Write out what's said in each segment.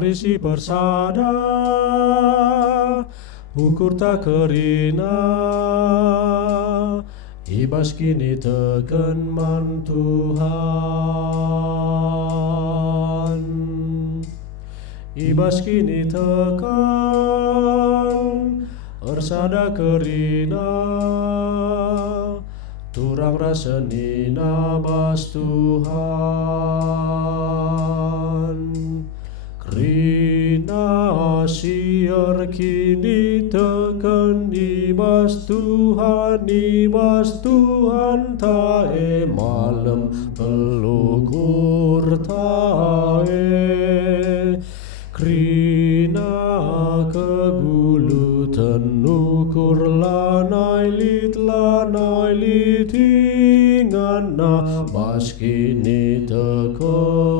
Mari si persada ukur tak kerina ibas kini teken man Tuhan. Ibas kini tekan ersada kerina turang rasenina bas Tuhan. Krina siar kini tekan ibas Tuhan tae malam pelukur tae. Krina kegulu tenukur lanai lit ingana bas kini tekon.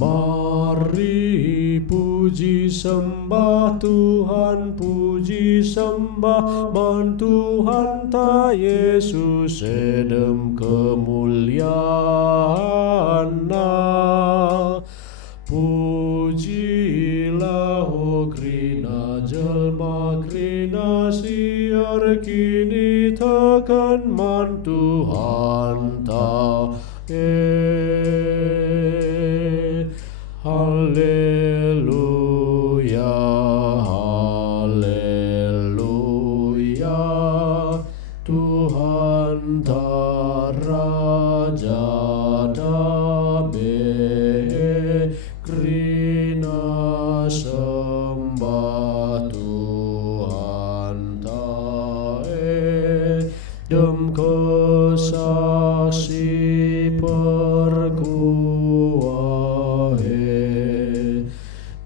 Mari puji sembah Tuhan, puji sembah man Tuhan ta Yesus edem kemuliaanna. Pujilah o krina jelma krina siar kini tekan man Tuhan ta Haleluya, haleluya, Tuhan ta Raja damai, krina sembah Tuhan tae, dem kesaksi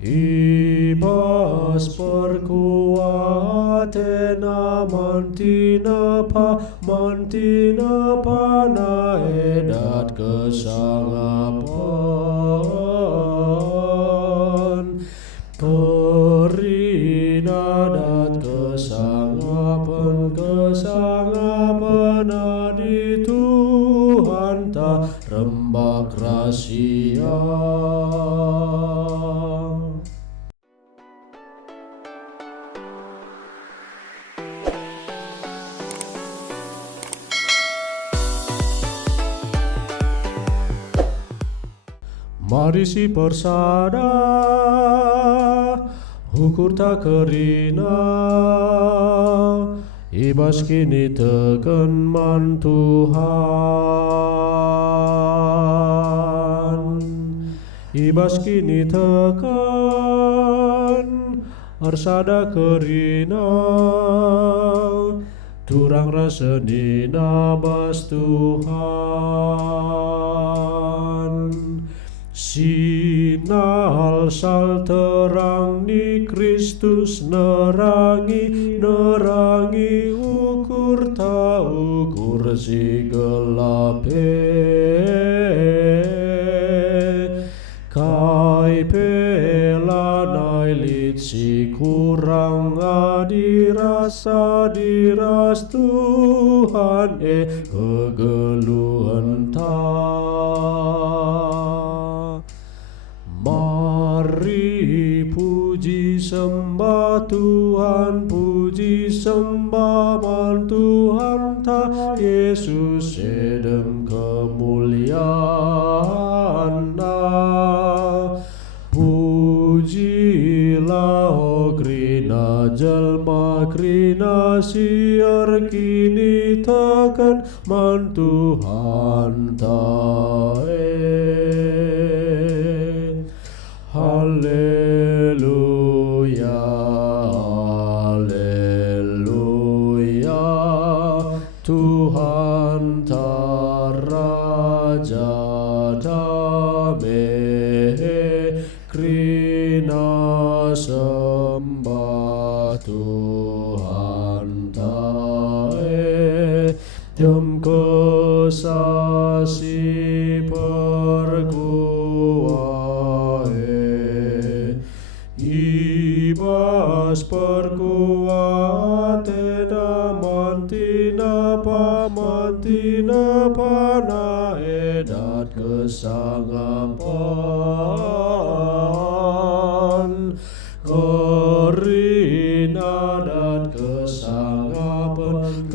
ibas perkuatena mantina pa naedat kesangapan. Kerina dat kesangapan adi Tuhan ta rembak rahasia. Mari si persada ukur tak kerina ibas kini teken man Tuhan. Ibas kini tekan arsada kerina turang rasenina bas Tuhan. Sinal sal terang ni Kristus nerangi ukur ta ukur si gelape. Kai pelanai lit si kurang diras Tuhan kegeluhan ta. Mari puji sembah Tuhan, puji sembah man Tuhan ta Yesus edem kemuliaanna. Pujilah o krina jelma krina siar kini tekan man Tuhan tae. Haleluya, haleluya, Tuhan ta Raja damai, krina sembah Tuhan tae, dem kesasi ibas perkuatena mantina pa nae dat kesangapan Korina dat kesangapan